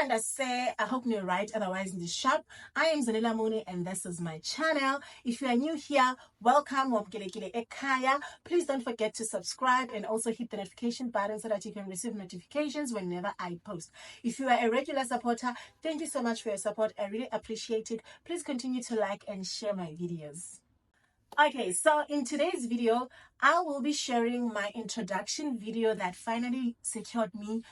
I hope you're right, otherwise in the shop. I am Zanella Mone and this is my channel. If you are new here, welcome. Please don't forget to subscribe and also hit the notification button so that you can receive notifications whenever I post. If you are a regular supporter, thank you so much for your support. I really appreciate it. Please continue to like and share my videos. Okay, so in today's video, I will be sharing my introduction video that finally secured me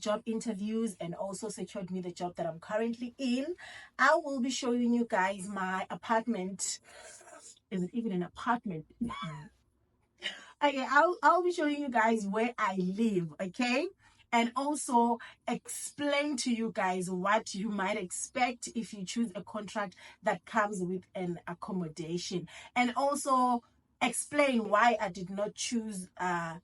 job interviews and also secured me the job that I'm currently in. I will be showing you guys my apartment. Is it even an apartment? Okay, I'll be showing you guys where I live, okay? And also explain to you guys what you might expect if you choose a contract that comes with an accommodation, and also explain why I did not choose I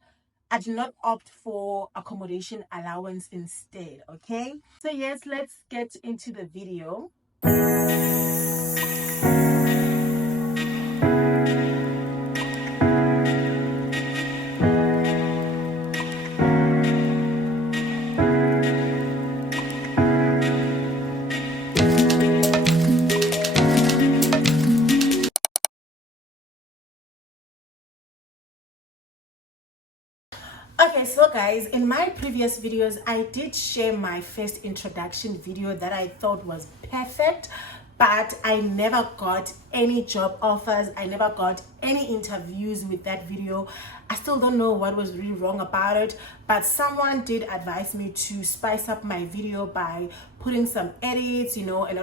did not opt for accommodation allowance instead. Okay, so yes, let's get into the video. Okay, so guys, in my previous videos I did share my first introduction video that I thought was perfect, but I never got any job offers. I never got any interviews with that video. I still don't know what was really wrong about it, but someone did advise me to spice up my video by putting some edits, you know, and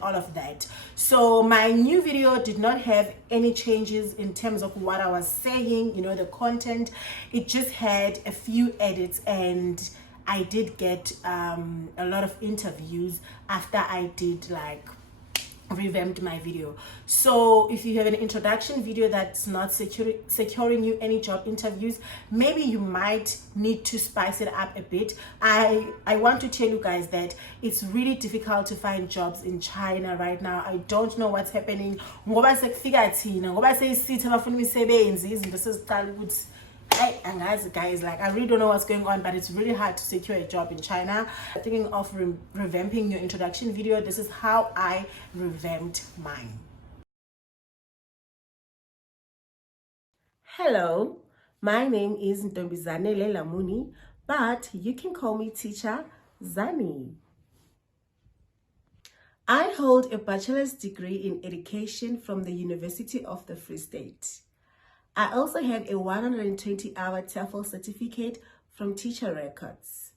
all of that. So my new video did not have any changes in terms of what I was saying, you know, the content. It just had a few edits, and I did get a lot of interviews after I did revamped my video. So if you have an introduction video that's not securing you any job interviews, maybe you might need to spice it up a bit. I want to tell you guys that it's really difficult to find jobs in China right now. I don't know what's happening. Ngoba sekufika thina, ngoba seyisithi abafuna imisebenzi, izinto seziqala ukuthi guys, like, I really don't know what's going on, but it's really hard to secure a job in China. Thinking of revamping your introduction video, this is how I revamped mine. Hello, my name is Ntombizanele Lamuni, but you can call me Teacher Zani. I hold a bachelor's degree in education from the University of the Free State. I also have a 120-hour TEFL certificate from Teacher Records,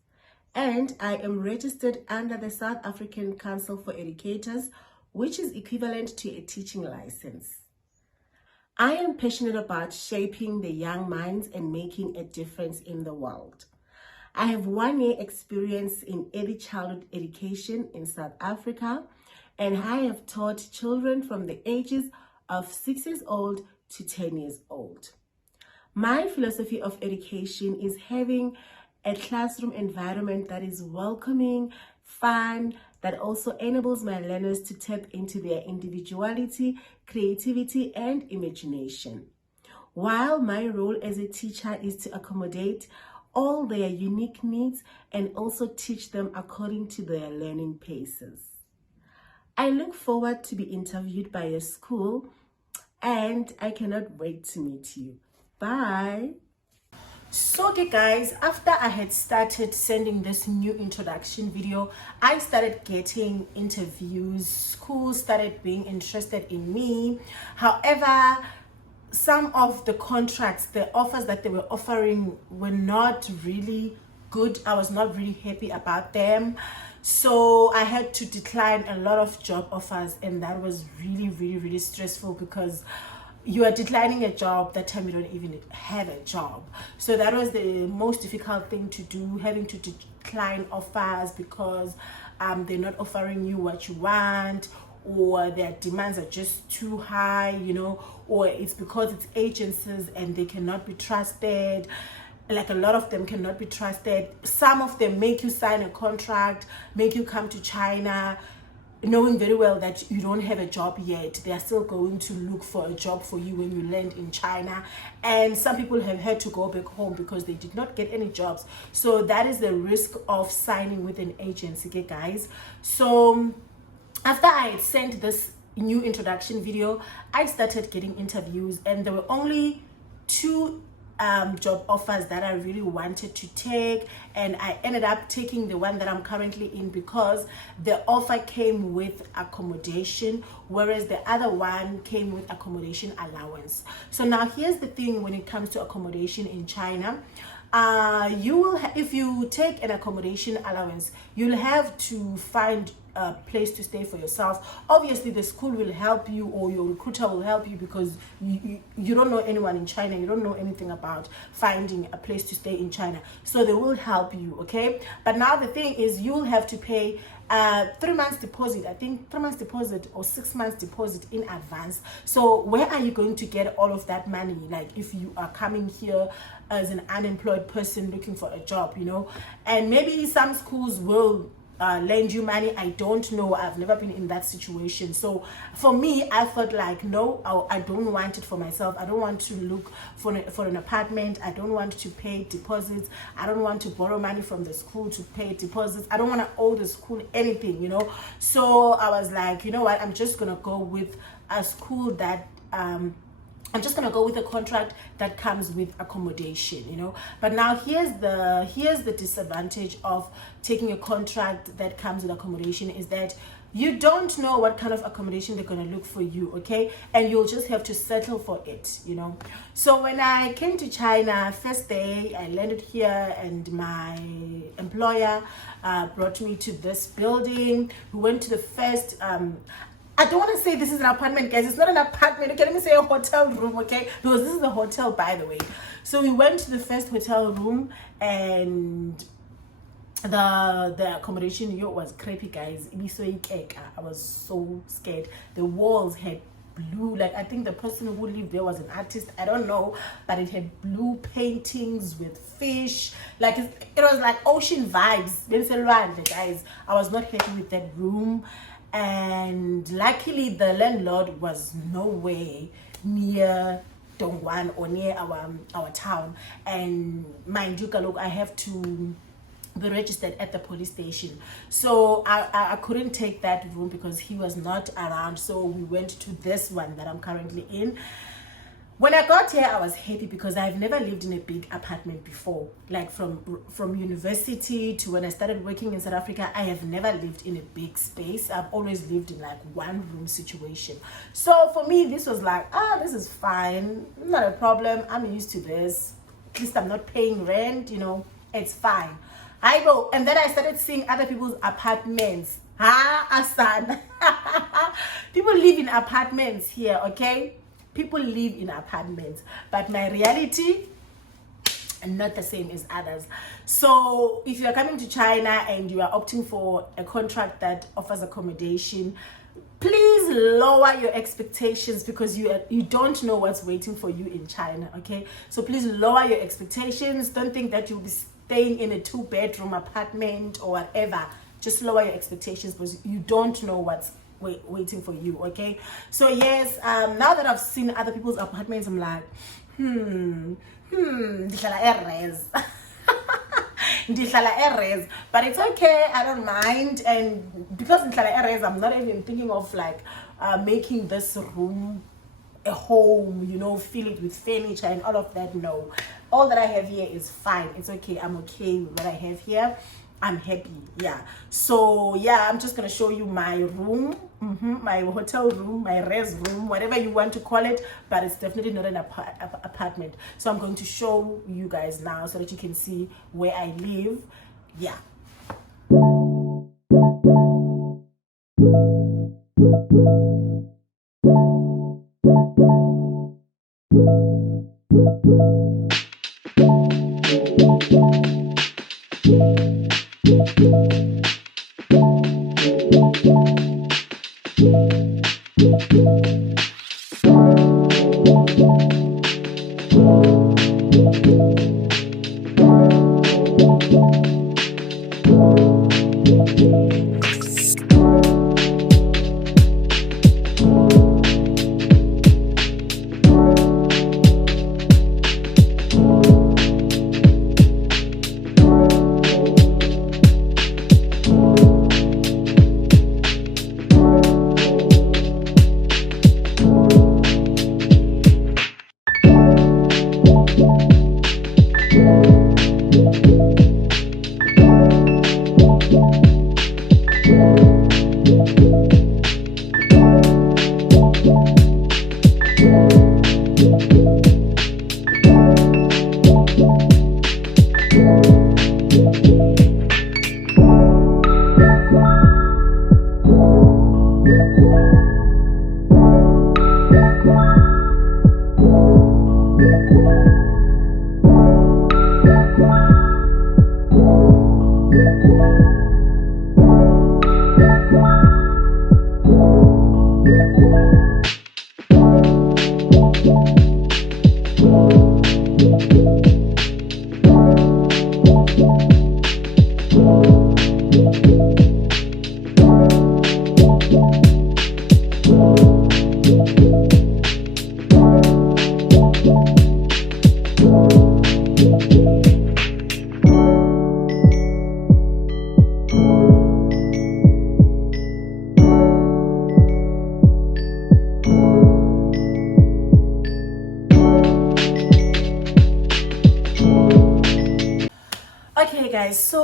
and I am registered under the South African Council for Educators, which is equivalent to a teaching license. I am passionate about shaping the young minds and making a difference in the world. I have 1 year experience in early childhood education in South Africa, and I have taught children from the ages of 6 years old to 10 years old. My philosophy of education is having a classroom environment that is welcoming, fun, that also enables my learners to tap into their individuality, creativity, and imagination. While my role as a teacher is to accommodate all their unique needs and also teach them according to their learning paces. I look forward to be interviewed by a school, and I cannot wait to meet you. Bye. So okay guys, after I had started sending this new introduction video, I started getting interviews. Schools started being interested in me. However, some of the contracts, the offers that they were offering were not really good. I was not really happy about them. So I had to decline a lot of job offers, and that was really stressful because you are declining a job that time you don't even have a job. So that was the most difficult thing to do, having to decline offers because they're not offering you what you want, or their demands are just too high, you know, or it's because it's agencies and they cannot be trusted. Like, a lot of them cannot be trusted. Some of them make you sign a contract, make you come to China, knowing very well that you don't have a job yet. They are still going to look for a job for you when you land in China, and some people have had to go back home because they did not get any jobs. So that is the risk of signing with an agency, okay guys. So after I had sent this new introduction video, I started getting interviews, and there were only 2 job offers that I really wanted to take, and I ended up taking the one that I'm currently in because the offer came with accommodation, whereas the other one came with accommodation allowance. So now here's the thing: when it comes to accommodation in China, you will if you take an accommodation allowance, you'll have to find a place to stay for yourself. Obviously the school will help you, or your recruiter will help you, because you don't know anyone in China, you don't know anything about finding a place to stay in China, so they will help you, okay? But now the thing is, you'll have to pay 3 months deposit, I think 3 months deposit or 6 months deposit in advance. So where are you going to get all of that money, like if you are coming here as an unemployed person looking for a job, you know? And maybe some schools will lend you money. I don't know, I've never been in that situation. So for me, I felt like, no, I don't want it for myself. I don't want to look for an apartment. I don't want to pay deposits. I don't want to borrow money from the school to pay deposits. I don't want to owe the school anything, you know. So I was like, you know what, I'm just gonna go with a school that I'm just gonna go with a contract that comes with accommodation, you know. But now here's the disadvantage of taking a contract that comes with accommodation, is that you don't know what kind of accommodation they're gonna look for you, okay? And you'll just have to settle for it, you know. So when I came to China, first day I landed here, and my employer brought me to this building. We went to the first I don't want to say this is an apartment, guys. It's not an apartment. Okay, let me say a hotel room, okay? Because this is a hotel, by the way. So we went to the first hotel room, and the accommodation here was crappy, guys. I was so scared. The walls had blue, like I think the person who lived there was an artist, I don't know, but it had blue paintings with fish, like it was like ocean vibes. Guys, I was not happy with that room. And luckily the landlord was nowhere near Dongguan or near our town. And mind you, look, I have to be registered at the police station, so I couldn't take that room because he was not around. So we went to this one that I'm currently in. When I got here, I was happy because I've never lived in a big apartment before. Like from university to when I started working in South Africa, I have never lived in a big space. I've always lived in like one room situation. So for me, this was like, this is fine, not a problem. I'm used to this. At least I'm not paying rent, you know, it's fine. I go, and then I started seeing other people's apartments. Asan. People live in apartments here, okay? People live in apartments, but my reality and not the same as others. So if you are coming to China and you are opting for a contract that offers accommodation, please lower your expectations, because you don't know what's waiting for you in China, okay? So please lower your expectations. Don't think that you'll be staying in a 2-bedroom apartment or whatever. Just lower your expectations, because you don't know what's waiting for you, okay? So yes, now that I've seen other people's apartments, I'm like, but it's okay, I don't mind. And because I'm not even thinking of like making this room a home, you know, fill it with furniture and all of that. No, all that I have here is fine. It's okay. I'm okay with what I have here. I'm happy. Yeah. So yeah, I'm just gonna show you my room, my hotel room, my res room, whatever you want to call it, but it's definitely not an apartment. So I'm going to show you guys now so that you can see where I live. Yeah.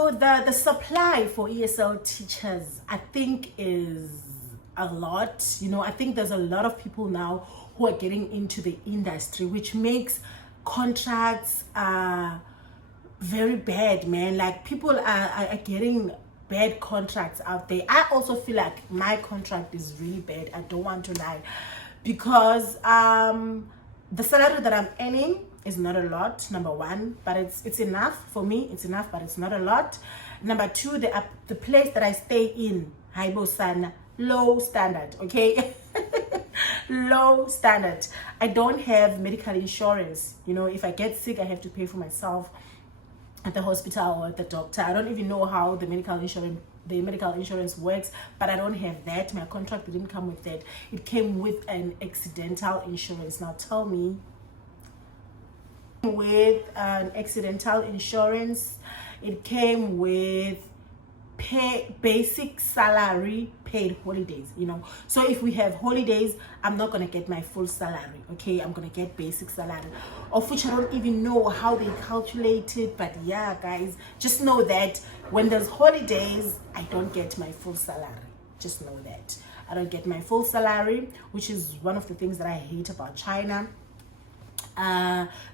So the supply for ESL teachers, I think, is a lot. You know, I think there's a lot of people now who are getting into the industry, which makes contracts very bad, man. Like, people are getting bad contracts out there. I also feel like my contract is really bad, I don't want to lie, because the salary that I'm earning is not a lot, number one, but it's enough for me. It's enough, but it's not a lot. Number two, the place that I stay in, Haibo Sana, low standard, okay? Low standard. I don't have medical insurance. You know, if I get sick, I have to pay for myself at the hospital or at the doctor. I don't even know how the medical insurance works, but I don't have that. My contract didn't come with that. It came with an accidental insurance. Now tell me, with an accidental insurance, it came with basic salary, paid holidays, you know. So if we have holidays, I'm not gonna get my full salary, okay? I'm gonna get basic salary, of which I don't even know how they calculate it. But yeah, guys, just know that when there's holidays, I don't get my full salary. Just know that I don't get my full salary, which is one of the things that I hate about China.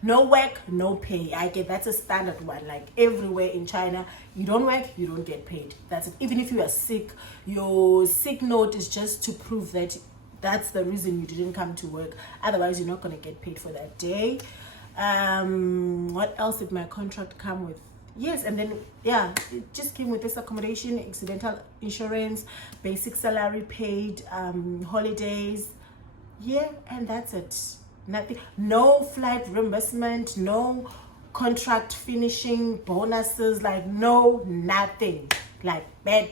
No work, no pay. That's a standard one. Like, everywhere in China, you don't work, you don't get paid. That's it. Even if you are sick, your sick note is just to prove that that's the reason you didn't come to work. Otherwise, you're not going to get paid for that day. What else did my contract come with? Yes, and then yeah, it just came with this accommodation, accidental insurance, basic salary, paid holidays. Yeah, and that's it. Nothing, no flight reimbursement, no contract finishing bonuses, like no, nothing. Like bad.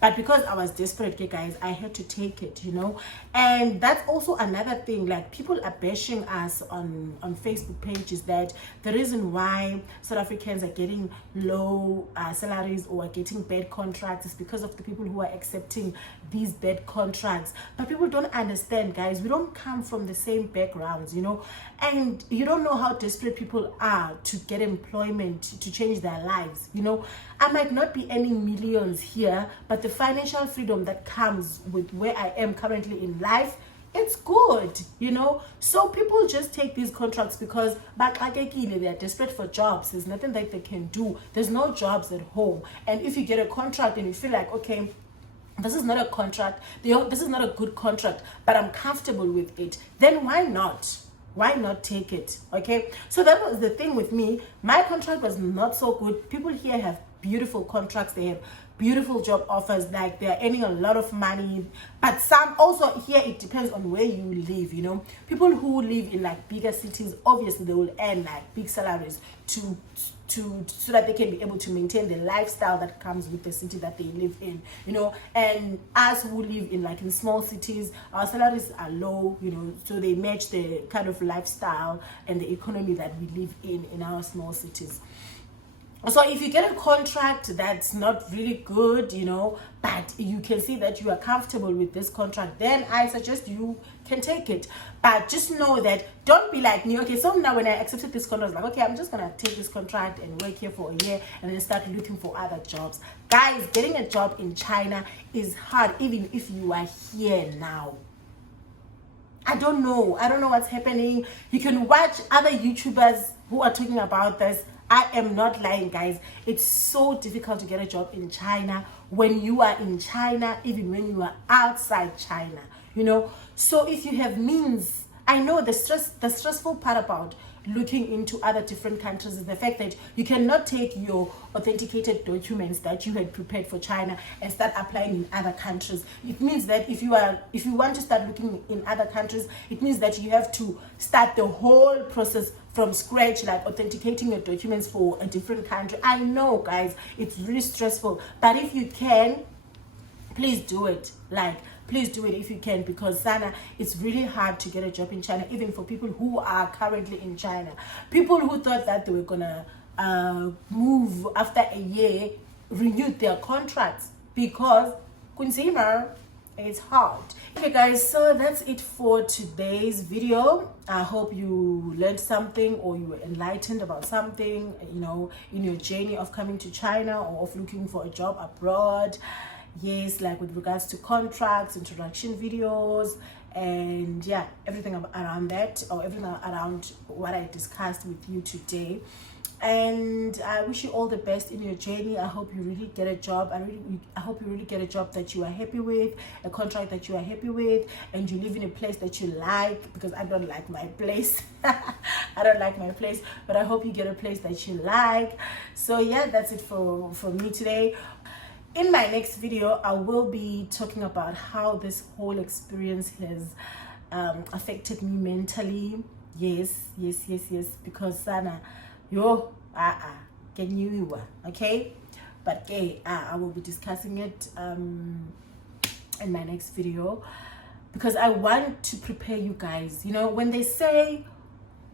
But because I was desperate, okay, guys, I had to take it, you know. And that's also another thing. Like, people are bashing us on Facebook pages that the reason why South Africans are getting low salaries or are getting bad contracts is because of the people who are accepting these bad contracts. But people don't understand, guys. We don't come from the same backgrounds, you know. And you don't know how desperate people are to get employment, to change their lives, you know. I might not be earning millions here, but the financial freedom that comes with where I am currently in life, it's good, you know. So people just take these contracts because they are desperate for jobs. There's nothing that they can do. There's no jobs at home. And if you get a contract and you feel like, okay, this is not a contract, this is not a good contract, but I'm comfortable with it, then why not? Why not take it? Okay, so that was the thing with me. My contract was not so good. People here have beautiful contracts, they have beautiful job offers, like they're earning a lot of money. But some also here, it depends on where you live, you know. People who live in like bigger cities, obviously they will earn like big salaries so that they can be able to maintain the lifestyle that comes with the city that they live in, you know. And us who live in small cities, our salaries are low, you know, so they match the kind of lifestyle and the economy that we live in our small cities. So if you get a contract that's not really good, you know, but you can see that you are comfortable with this contract, then I suggest you can take it. But just know that, don't be like me. Okay, so now when I accepted this contract, I was like, okay, I'm just gonna take this contract and work here for a year and then start looking for other jobs. Guys, getting a job in China is hard, even if you are here now. I don't know what's happening. You can watch other YouTubers who are talking about this. I am not lying, guys. It's so difficult to get a job in China when you are in China, even when you are outside China, you know. So if you have means, I know the stressful part about looking into other different countries is the fact that you cannot take your authenticated documents that you had prepared for China and start applying in other countries. It means that if you want to start looking in other countries, it means that you have to start the whole process from scratch, like authenticating your documents for a different country. I know, guys, it's really stressful, but if you can, please do it. Please do it if you can, because Sana, it's really hard to get a job in China, even for people who are currently in China. People who thought that they were gonna move after a year renewed their contracts because consumer, It's hard. Okay guys, so that's it for today's video. I hope you learned something or you were enlightened about something, you know, in your journey of coming to China or of looking for a job abroad. Yes, like with regards to contracts, introduction videos, and yeah, everything around that, or everything around what I discussed with you today. And I wish you all the best in your journey. I hope you really get a job. I hope you really get a job that you are happy with, a contract that you are happy with, and you live in a place that you like, because I don't like my place. I don't like my place, but I hope you get a place that you like. So yeah, that's it for me today. In my next video, I will be talking about how this whole experience has affected me mentally. Yes, because Sana, yo, can you, okay? But I will be discussing it in my next video, because I want to prepare you guys. You know, when they say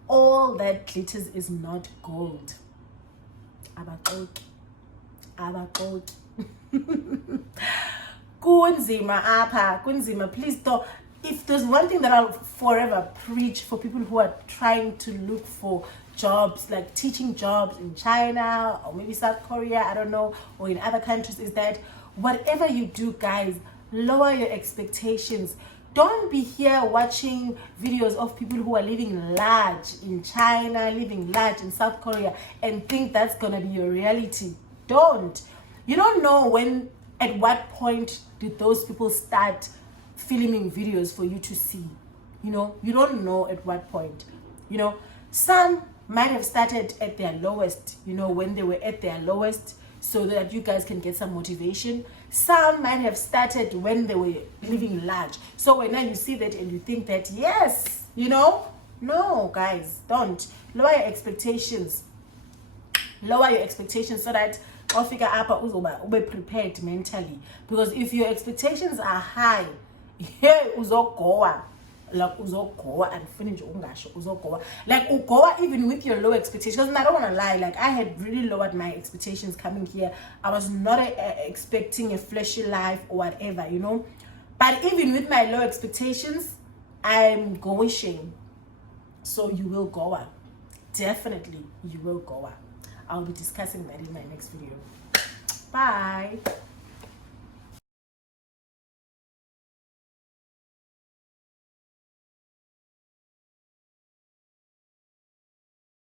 all that glitters is not gold, kunzima apha, kunzima. Please don't. If there's one thing that I'll forever preach for people who are trying to look for jobs, like teaching jobs in China or maybe South Korea, I don't know, or in other countries, is that whatever you do, guys, lower your expectations. Don't be here watching videos of people who are living large in China, living large in South Korea, and think that's gonna be your reality. Don't. You don't know at what point did those people start filming videos for you to see. You know, you don't know at what point. You know, some might have started at their lowest, you know, when they were at their lowest, so that you guys can get some motivation. Some might have started when they were living large. So when now you see that and you think that, yes, you know, no, guys, don't. Lower your expectations. Lower your expectations so that ofika apa ube prepared mentally. Because if your expectations are high, here uzogoa, like uzogoa and finish uzogoa, like ugoa even with your low expectations. Because I don't want to lie, like I had really lowered my expectations coming here. I was not expecting a flashy life or whatever, you know. But even with my low expectations, I'm going. So you will go up. Definitely you will go up. I'll be discussing that in my next video. Bye.